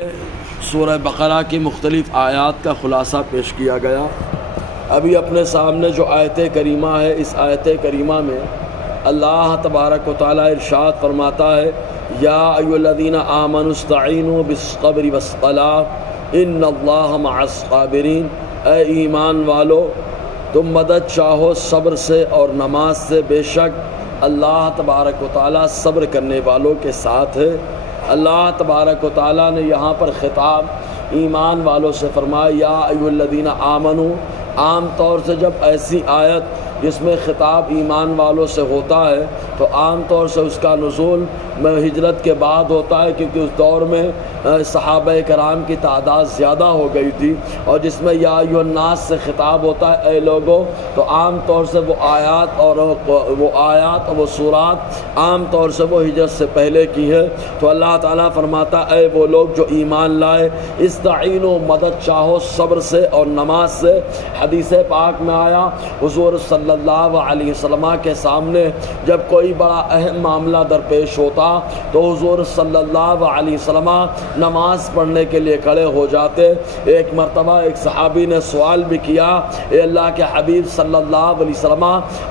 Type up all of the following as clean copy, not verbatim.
سورہ بقرہ کی مختلف آیات کا خلاصہ پیش کیا گیا۔ ابھی اپنے سامنے جو آیت کریمہ ہے، اس آیت کریمہ میں اللہ تبارک و تعالیٰ ارشاد فرماتا ہے، یا ایھا الذین آمنوا استعینوا بالصبر والصلاۃ ان اللہ مع الصابرین۔ اے ایمان والو، تم مدد چاہو صبر سے اور نماز سے، بے شک اللہ تبارک و تعالیٰ صبر کرنے والوں کے ساتھ ہے۔ اللہ تبارک و تعالیٰ نے یہاں پر خطاب ایمان والوں سے فرمایا، یا ایھا الذین آمنوا۔ عام طور سے جب ایسی آیت جس میں خطاب ایمان والوں سے ہوتا ہے تو عام طور سے اس کا نزول ہجرت کے بعد ہوتا ہے، کیونکہ اس دور میں صحابہ کرام کی تعداد زیادہ ہو گئی تھی، اور جس میں یا ایھا الناس سے خطاب ہوتا ہے، اے لوگوں، تو عام طور سے وہ آیات اور وہ سورات عام طور سے وہ ہجرت سے پہلے کی ہے۔ تو اللہ تعالیٰ فرماتا، اے وہ لوگ جو ایمان لائے، استعینوا، مدد چاہو صبر سے اور نماز سے۔ حدیث پاک میں آیا، حضور صلی اللہ علیہ وسلم کے سامنے جب کوئی بڑا اہم معاملہ درپیش ہوتا تو حضور صلی اللہ علیہ وسلم نماز پڑھنے کے لیے کھڑے ہو جاتے۔ ایک مرتبہ ایک صحابی نے سوال بھی کیا، اے اللہ کے حبیب صلی اللہ علیہ وسلم،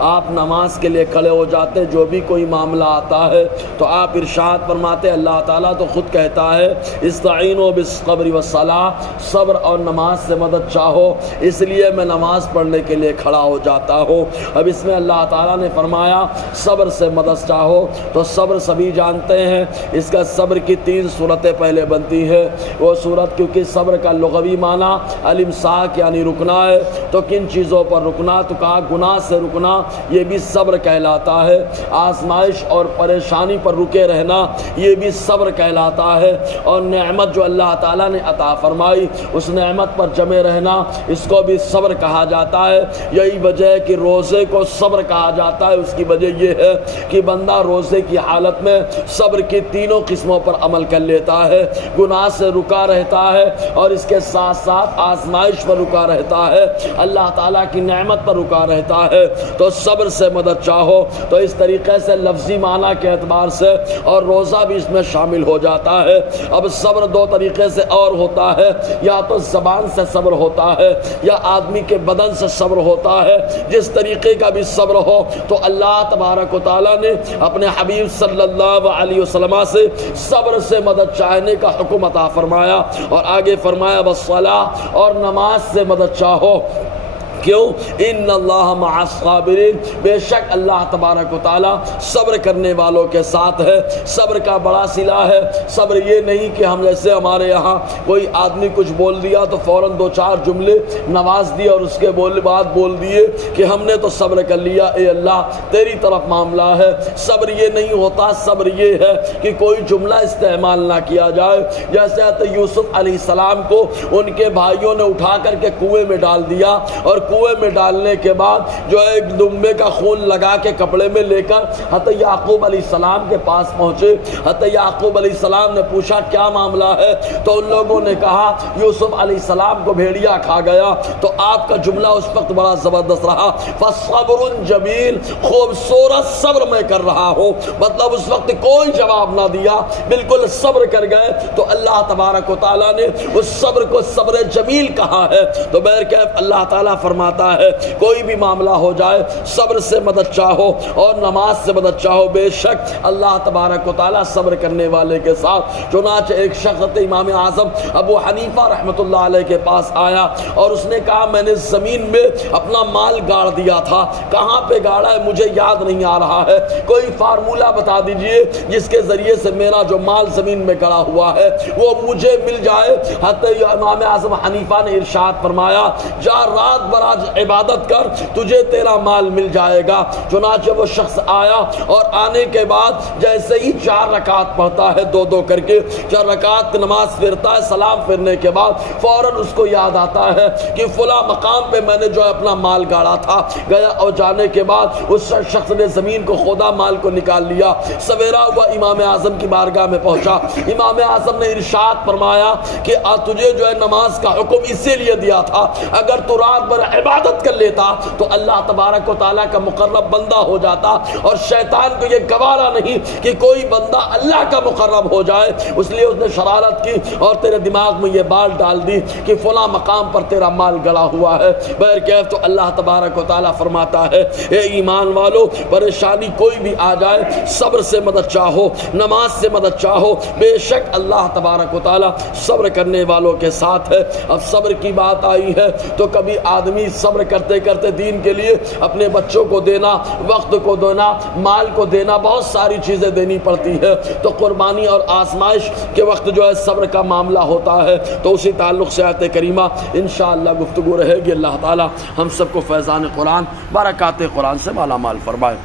آپ نماز کے لیے کھڑے ہو جاتے، جو بھی کوئی معاملہ آتا ہے تو آپ ارشاد فرماتے، اللہ تعالیٰ تو خود کہتا ہے، استعینوا بالصبر والصلاۃ، صبر اور نماز سے مدد چاہو، اس لیے میں نماز پڑھنے کے لیے کھڑا ہو جاتا ہوں۔ اب اس میں اللہ تعالیٰ نے فرمایا صبر سے مدد چاہو، تو صبر سبھی جانتے ہیں، اس کا صبر کی 3 صورتیں پہلے بنتی ہے۔ وہ صورت، کیونکہ صبر کا لغوی معنی الامساک یعنی رکنا ہے، تو کن چیزوں پر رکنا؟ تو کہا گناہ سے رکنا، یہ بھی صبر کہلاتا ہے۔ آزمائش اور پریشانی پر رکے رہنا، یہ بھی صبر کہلاتا ہے۔ اور نعمت جو اللہ تعالیٰ نے عطا فرمائی، اس نعمت پر جمے رہنا، اس کو بھی صبر کہا جاتا ہے۔ یہی وجہ ہے کہ روزے کو صبر کہا جاتا ہے۔ اس کی وجہ یہ ہے کہ بندہ روزے کی حالت میں صبر کی 3 قسموں پر عمل کر لیتا ہے، گناہ سے رکا رہتا ہے، اور اس کے ساتھ ساتھ آزمائش پر رکا رہتا ہے، اللہ تعالیٰ کی نعمت پر رکا رہتا ہے۔ تو صبر سے مدد چاہو، تو اس طریقے سے لفظی معنی کے اعتبار سے اور روزہ بھی اس میں شامل ہو جاتا ہے۔ اب صبر 2 طریقے سے اور ہوتا ہے، یا تو زبان سے صبر ہوتا ہے، یا آدمی کے بدن سے صبر ہوتا ہے۔ جس طریقے کا بھی صبر ہو، تو اللہ تبارک و تعالیٰ نے اپنے حبیب صلی اللہ علیہ وسلم سے صبر سے مدد چاہنے کا حکم عطا فرمایا، اور آگے فرمایا والصلاۃ، اور نماز سے مدد چاہو۔ کیوں؟ ان اللہ مع الصابرین، بے شک اللہ تبارک و تعالیٰ صبر کرنے والوں کے ساتھ ہے۔ صبر کا بڑا صلہ ہے۔ صبر یہ نہیں کہ ہم جیسے ہمارے یہاں کوئی آدمی کچھ بول دیا تو فوراً 2-4 جملے نواز دیے اور اس کے بعد بول دیے کہ ہم نے تو صبر کر لیا، اے اللہ تیری طرف معاملہ ہے۔ صبر یہ نہیں ہوتا، صبر یہ ہے کہ کوئی جملہ استعمال نہ کیا جائے۔ جیسے حضرت یوسف علیہ السلام کو ان کے بھائیوں نے اٹھا کر کے کنویں میں ڈال دیا، اور کنویں میں ڈالنے کے بعد جو ایک دمبے کا خون لگا کے کپڑے میں لے کر حضرت یعقوب علیہ السلام کے پاس پہنچے۔ حضرت یعقوب علیہ السلام نے پوچھا کیا معاملہ ہے؟ تو ان لوگوں نے کہا یوسف علیہ السلام کو بھیڑیا کھا گیا۔ تو آپ کا جملہ اس وقت بڑا زبردست رہا، فصبر جمیل، خوبصورت صبر میں کر رہا ہوں۔ مطلب اس وقت کوئی جواب نہ دیا، بالکل صبر کر گئے۔ تو اللہ تبارک و تعالیٰ نے اس صبر کو صبر جمیل کہا ہے۔ تو بہرکیف اللہ تعالیٰ فرماتا ہے کوئی بھی معاملہ ہو جائے، صبر سے مدد چاہو اور نماز سے مدد چاہو، بے شک اللہ تبارک و تعالیٰ صبر کرنے والے کے ساتھ۔ چنانچہ ایک شخص امام اعظم ابو حنیفہ رحمۃ اللہ علیہ کے پاس آیا، اور اس نے کہا میں نے زمین میں اپنا مال گاڑ دیا تھا، کہاں پہ گاڑا ہے مجھے یاد نہیں آ رہا ہے، کوئی فارمولہ بتا دیجئے جس کے ذریعے سے میرا جو مال زمین میں گڑا ہوا ہے وہ مجھے مل جائے۔ حضرت امام اعظم حنیفہ نے ارشاد فرمایا، جا رات براج عبادت کر، تجھے تیرا مال مل جائے گا۔ چنانچہ وہ شخص آیا، اور آنے کے بعد جیسے ہی 4 رکعت پڑھتا ہے 2 کر کے، 4 رکعت نماز پھرتا ہے، سلام پھرنے کے بعد فوراً اس کو یاد آتا ہے کہ فلاں مقام پہ میں نے جو ہے اپنا مال گاڑا تھا۔ گیا اور جانے کے بعد اس شخص نے زمین کو کھودا، مال کو نکال لیا۔ سویرا ہوا امام اعظم کی بارگاہ میں پہنچا۔ امام اعظم نے ارشاد فرمایا کہ تجھے جو ہے نماز کا حکم اسی لیے دیا تھا، اگر تو رات بھر عبادت کر لیتا تو اللہ تبارک و تعالیٰ کا مقرب بندہ ہو جاتا، اور شیطان کو یہ گوارا نہیں کہ کوئی بندہ اللہ کا مقرب ہو جائے، اس لیے اس نے شرارت کی اور تیرے دماغ میں یہ بات ڈال دی کہ فلاں مقام پر تیرا مال گڑا ہوا ہے۔ بہرکیف تو اللہ تبارک و تعالیٰ فرماتا ہے اے ایمان والو، پریشانی کوئی بھی آ جائے صبر سے مدد چاہو، نماز سے مدد چاہو، بے شک اللہ تبارک و تعالیٰ صبر کرنے والوں کے ساتھ ہے۔ اب صبر کی بات آئی ہے تو کبھی آدمی صبر کرتے کرتے دین کے لیے اپنے بچوں کو دینا، وقت کو دینا، مال کو دینا، بہت ساری چیزیں دینی پڑتی ہے، تو قربانی اور آزمائش کے وقت جو ہے صبر کا معاملہ ہوتا ہے۔ تو اسی تعلق سے آیت کریمہ انشاءاللہ گفتگو رہے گی۔ اللہ تعالی ہم سب کو فیضان قرآن، برکات قرآن سے مالا مال فرمائے۔